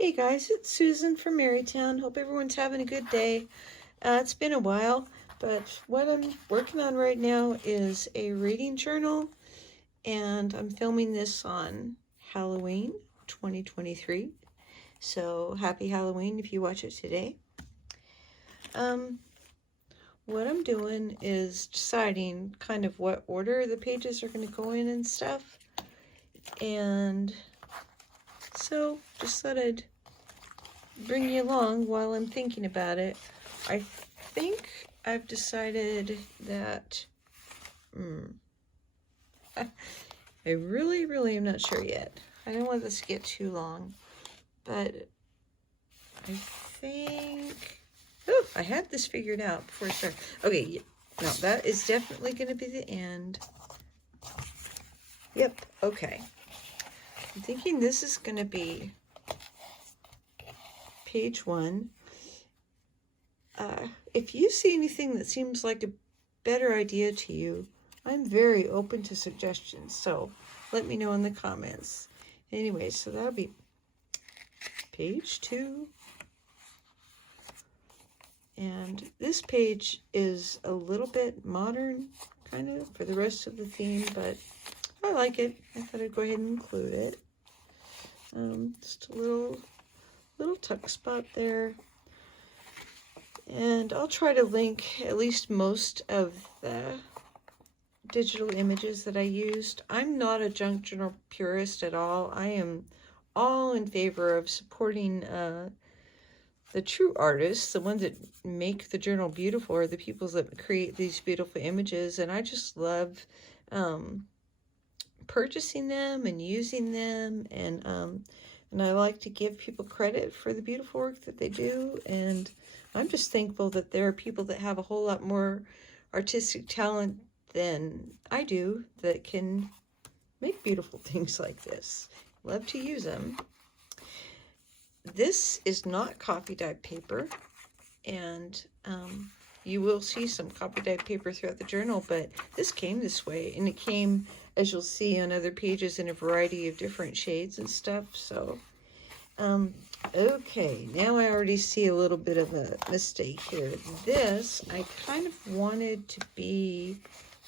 Hey guys, it's Susan from Marytown. Hope everyone's having a good day. It's been a while, but what I'm working on right now is a reading journal, and I'm filming this on Halloween 2023. So happy Halloween if you watch it today. What I'm doing is deciding kind of what order the pages are going to go in and stuff. And so just thought I'd bring you along while I'm thinking about it. I think I've decided that I really am not sure yet. I don't want this to get too long, but I think I had this figured out before I started. Okay, no, that is definitely going to be the end. Yep, okay. I'm thinking this is going to be page 1. If you see anything that seems like a better idea to you, I'm very open to suggestions, so let me know in the comments. Anyway, so that'll be page 2. And this page is a little bit modern, kind of, for the rest of the theme, but I like it. I thought I'd go ahead and include it. Just a little tuck spot there. And I'll try to link at least most of the digital images that I used. I'm not a junk journal purist at all. I am all in favor of supporting the true artists, the ones that make the journal beautiful, are the people that create these beautiful images. And I just love purchasing them and using them, and I like to give people credit for the beautiful work that they do. And I'm just thankful that there are people that have a whole lot more artistic talent than I do that can make beautiful things like this. Love to use them. This is not copy dyed paper, and you will see some copy dyed paper throughout the journal, but this came this way, and it came, as you'll see on other pages, in a variety of different shades and stuff. So okay, now I already see a little bit of a mistake here. This I kind of wanted to be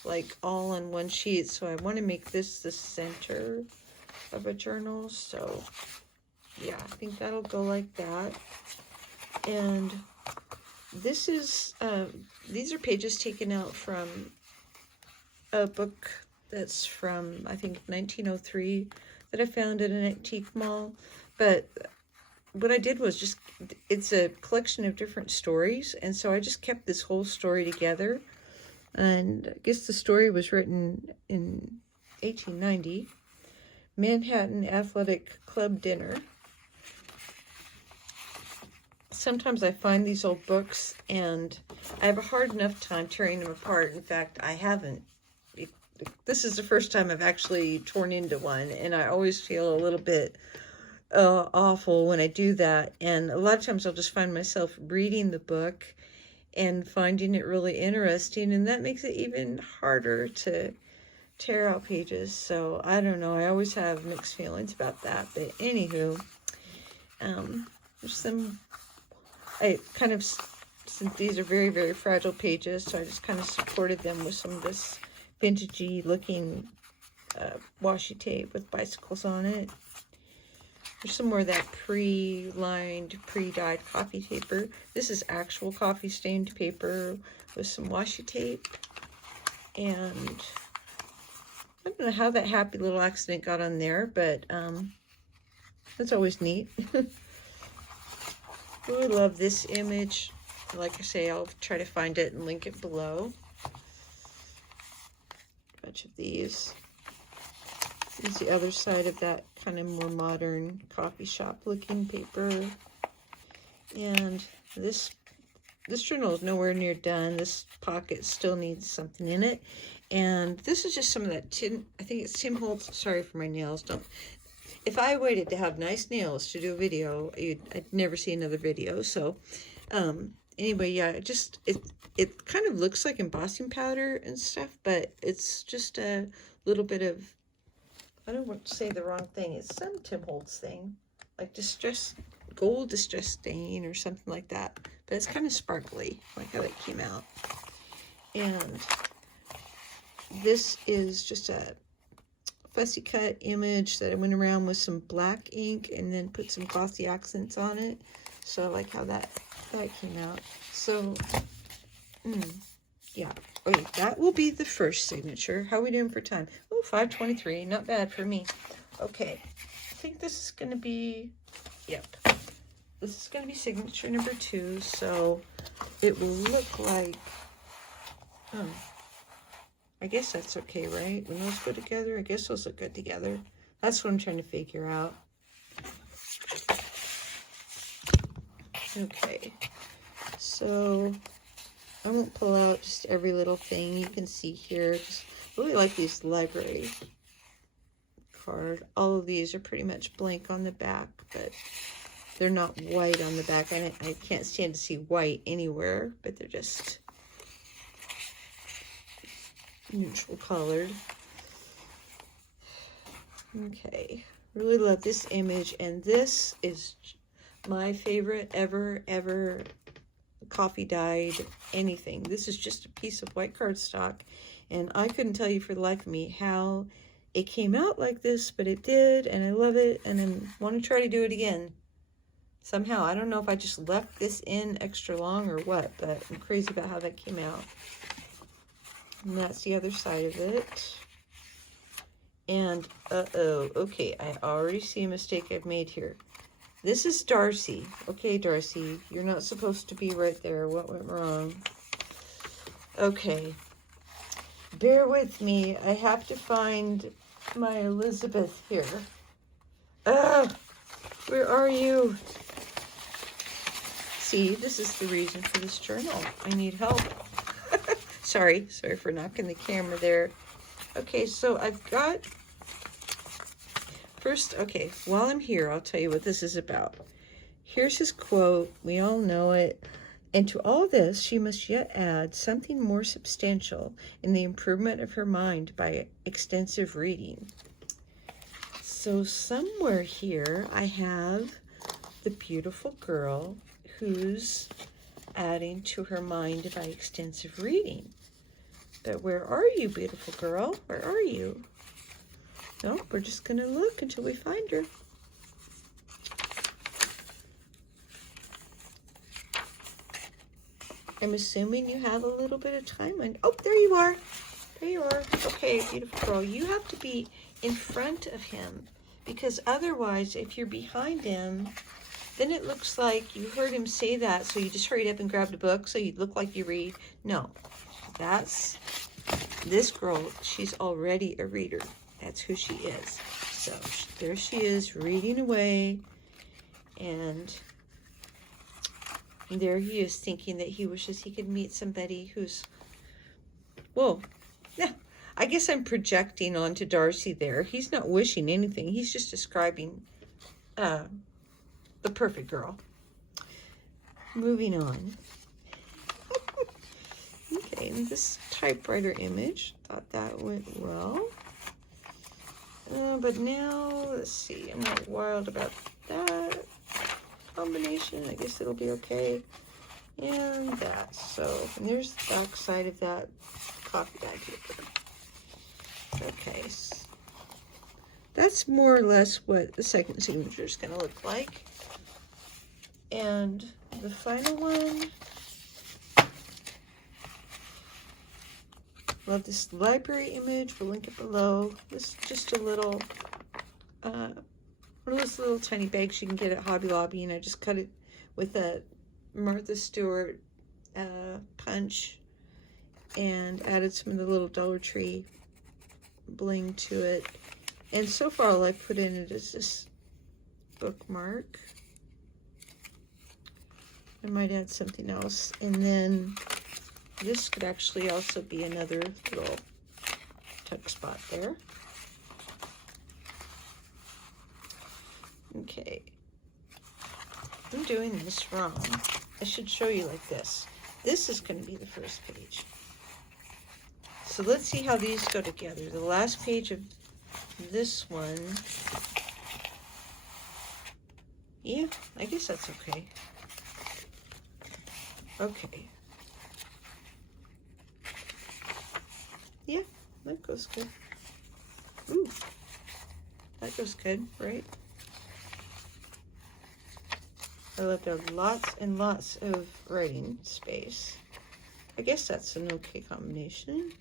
like all on one sheet, so I want to make this the center of a journal. So yeah, I think that'll go like that. And this is these are pages taken out from a book that's from, I think, 1903 that I found at an antique mall. But what I did was just, it's a collection of different stories, and so I just kept this whole story together. And I guess the story was written in 1890. Manhattan Athletic Club dinner. Sometimes I find these old books and I have a hard enough time tearing them apart. In fact, I haven't. This is the first time I've actually torn into one, and I always feel a little bit awful when I do that. And a lot of times I'll just find myself reading the book and finding it really interesting, and that makes it even harder to tear out pages. So I don't know, I always have mixed feelings about that. But anywho, there's some, I kind of, since these are very fragile pages, so I just kind of supported them with some of this vintagey looking washi tape with bicycles on it. There's some more of that pre-lined, pre-dyed coffee paper. This is actual coffee stained paper with some washi tape. And I don't know how that happy little accident got on there, but that's always neat. Really love this image. Like I say, I'll try to find it and link it below. A bunch of these. This is the other side of that kind of more modern coffee shop looking paper. And this journal is nowhere near done. This pocket still needs something in it. And this is just some of that tin, I think it's Tim Holtz. Sorry for my nails. If I waited to have nice nails to do a video, I'd never see another video. So anyway, yeah, it kind of looks like embossing powder and stuff, but it's just a little bit of, I don't want to say the wrong thing. It's some Tim Holtz thing, like distress gold distress stain or something like that. But it's kind of sparkly, like how it came out. And this is just a fussy cut image that I went around with some black ink and then put some glossy accents on it. So I like how that came out. So, yeah. Okay, that will be the first signature. How are we doing for time? Oh, 5:23. Not bad for me. Okay. I think this is going to be, yep. This is going to be signature number 2. So it will look like, I guess that's okay, right? When those go together, I guess those look good together. That's what I'm trying to figure out. Okay. So I won't pull out just every little thing you can see here. Just really like these library card. All of these are pretty much blank on the back, but they're not white on the back. I can't stand to see white anywhere, but they're just neutral colored. Okay, really love this image, and this is my favorite ever coffee dyed anything. This is just a piece of white cardstock, and I couldn't tell you for the life of me how it came out like this, but it did, and I love it, and I want to try to do it again somehow. I don't know if I just left this in extra long or what, but I'm crazy about how that came out. And that's the other side of it. And okay, I already see a mistake I've made here. This is Darcy. Okay, Darcy, you're not supposed to be right there. What went wrong? Okay, bear with me. I have to find my Elizabeth here. Where are you? See, this is the reason for this journal. I need help. Sorry for knocking the camera there. Okay, so I've got, first, okay, while I'm here, I'll tell you what this is about. Here's his quote. We all know it. And to all this, she must yet add something more substantial in the improvement of her mind by extensive reading. So somewhere here, I have the beautiful girl who's adding to her mind by extensive reading. But where are you, beautiful girl? Where are you? No, we're just going to look until we find her. I'm assuming you have a little bit of time. Oh, there you are. There you are. Okay, beautiful girl. You have to be in front of him, because otherwise, if you're behind him, then it looks like you heard him say that, so you just hurried up and grabbed a book so you look like you read. No, that's this girl. She's already a reader. That's who she is. So there she is reading away, and there he is thinking that he wishes he could meet somebody who's, whoa, yeah, I guess I'm projecting onto Darcy there. He's not wishing anything. He's just describing the perfect girl. Moving on. Okay, and this typewriter image, thought that went well. But now, let's see, I'm not wild about that combination. I guess it'll be okay. And that, so, and there's the back side of that coffee bag paper. Okay, so that's more or less what the second signature is going to look like. And the final one, love this library image. We'll link it below. This is just a little, one of those little tiny bags you can get at Hobby Lobby, and I just cut it with a Martha Stewart punch and added some of the little Dollar Tree bling to it. And so far all I put in it is this bookmark. I might add something else, and then this could actually also be another little tuck spot there. Okay, I'm doing this wrong. I should show you like this. This is going to be the first page. So let's see how these go together. The last page of this one Yeah, I guess that's okay. Okay. Yeah, that goes good. Ooh, that goes good, right? I left out lots and lots of writing space. I guess that's an okay combination.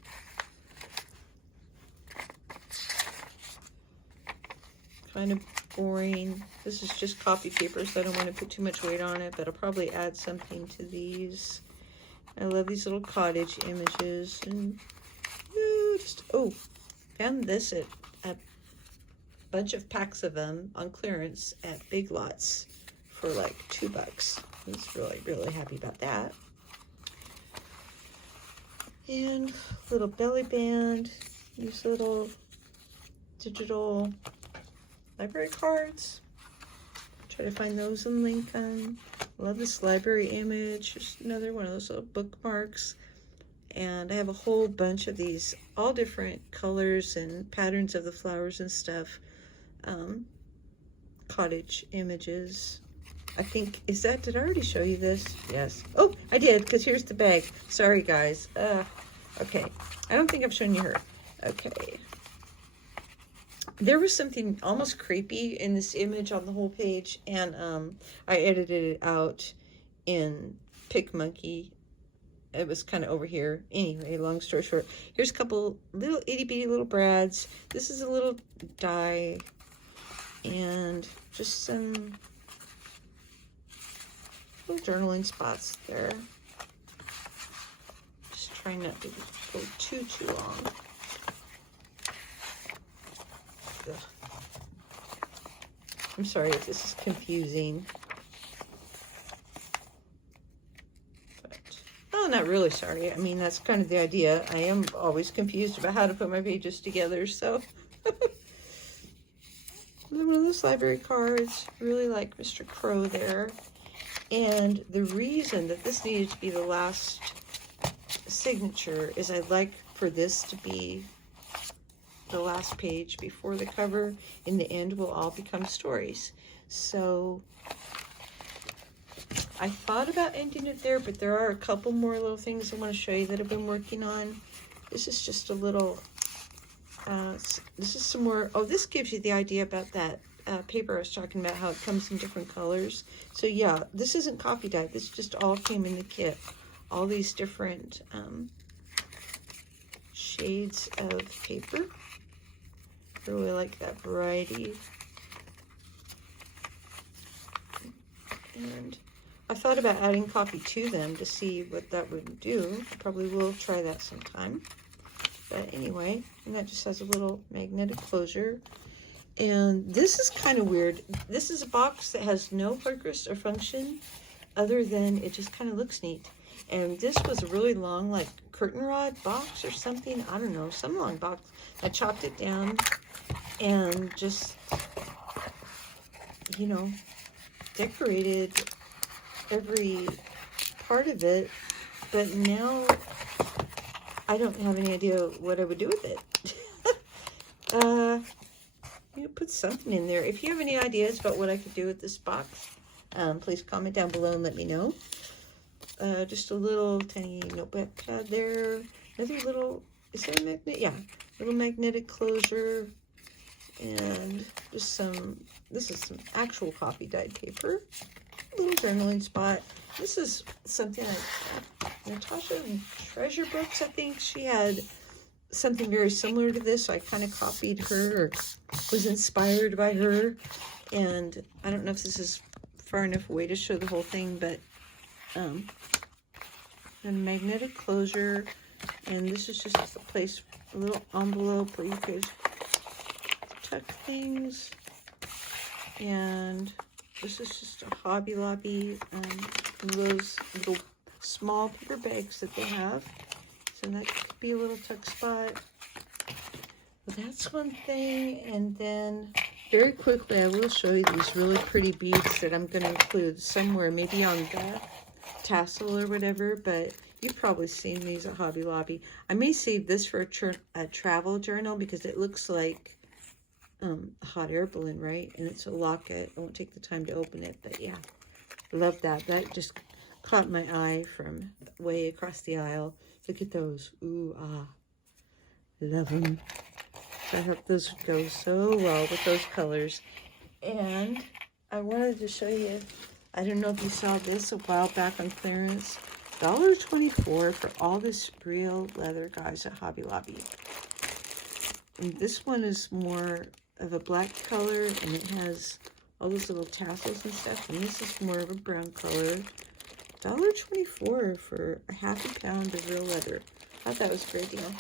Kind of boring. This is just copy paper, so I don't want to put too much weight on it, but I'll probably add something to these. I love these little cottage images. And found this at a bunch of packs of them on clearance at Big Lots for like $2. I was really happy about that. And little belly band, these little digital library cards. Try to find those in Lincoln. Love this library image. Just another one of those little bookmarks. And I have a whole bunch of these, all different colors and patterns of the flowers and stuff. Cottage images. I think, did I already show you this? Yes. Oh, I did, because here's the bag. Sorry, guys. Okay. I don't think I've shown you her. Okay. There was something almost creepy in this image on the whole page, and I edited it out in PicMonkey. It was kind of over here. Anyway, long story short, here's a couple little itty-bitty little brads. This is a little die, and just some little journaling spots there. Just trying not to go too long. Ugh. I'm sorry if this is confusing. Oh, not really sorry. I mean, that's kind of the idea. I am always confused about how to put my pages together, so. One of those library cards. Really like Mr. Crow there. And the reason that this needed to be the last signature is I'd like for this to be the last page before the cover. In the end, will all become stories. So I thought about ending it there, but there are a couple more little things I want to show you that I've been working on. This is just a little, this is some more, this gives you the idea about that paper I was talking about, how it comes in different colors. So yeah, this isn't copy dyed, this just all came in the kit. All these different shades of paper. I really like that variety. And I thought about adding copy to them to see what that would do. I probably will try that sometime. But anyway, and that just has a little magnetic closure. And this is kind of weird. This is a box that has no purpose or function other than it just kind of looks neat. And this was a really long, like, curtain rod box or something. I don't know, some long box. I chopped it down and just, you know, decorated every part of it. But now I don't have any idea what I would do with it. You put something in there. If you have any ideas about what I could do with this box, please comment down below and let me know. Just a little tiny notepad pad there. Another little, is there a magnet? Yeah, little magnetic closure. And just some, this is some actual copy dyed paper. A little journaling spot. This is something like Natasha in Treasure Books, I think. She had something very similar to this, so I kind of copied her, or was inspired by her. And I don't know if this is far enough away to show the whole thing, but a magnetic closure, and this is just a place, a little envelope where you could tuck things. And this is just a Hobby Lobby, those little small paper bags that they have. So that could be a little tuck spot. Well, that's one thing. And then very quickly, I will show you these really pretty beads that I'm going to include somewhere, maybe on the tassel or whatever, but you've probably seen these at Hobby Lobby. I may save this for a travel journal because it looks like hot air balloon, right? And it's a locket. I won't take the time to open it, but yeah, love that. That just caught my eye from way across the aisle. Look at those. Ooh, ah. Love them. I hope those would go so well with those colors. And I wanted to show you, I don't know if you saw this a while back on clearance. $1.24 for all this real leather, guys, at Hobby Lobby. And this one is more of a black color, and it has all those little tassels and stuff. And this is more of a brown color. $1.24 for a half a pound of real leather. I thought that was a great deal.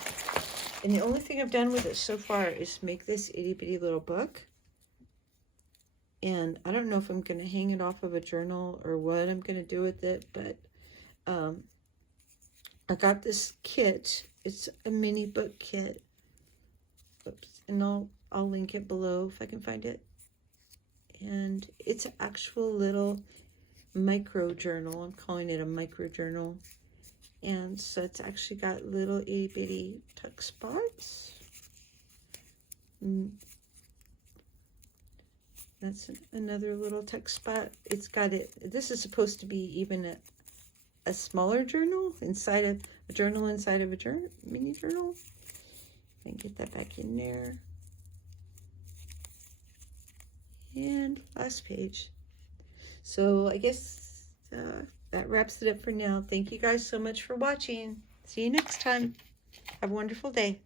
And the only thing I've done with it so far is make this itty bitty little book. And I don't know if I'm going to hang it off of a journal or what I'm going to do with it, but I got this kit. It's a mini book kit. Oops. And I'll link it below if I can find it. And it's an actual little micro journal. I'm calling it a micro journal. And so it's actually got little itty bitty tuck spots. That's another little tuck spot. It's got it. This is supposed to be even a smaller journal inside of a journal inside of a mini journal. And get that back in there. And last page. So I guess that wraps it up for now. Thank you guys so much for watching. See you next time. Have a wonderful day.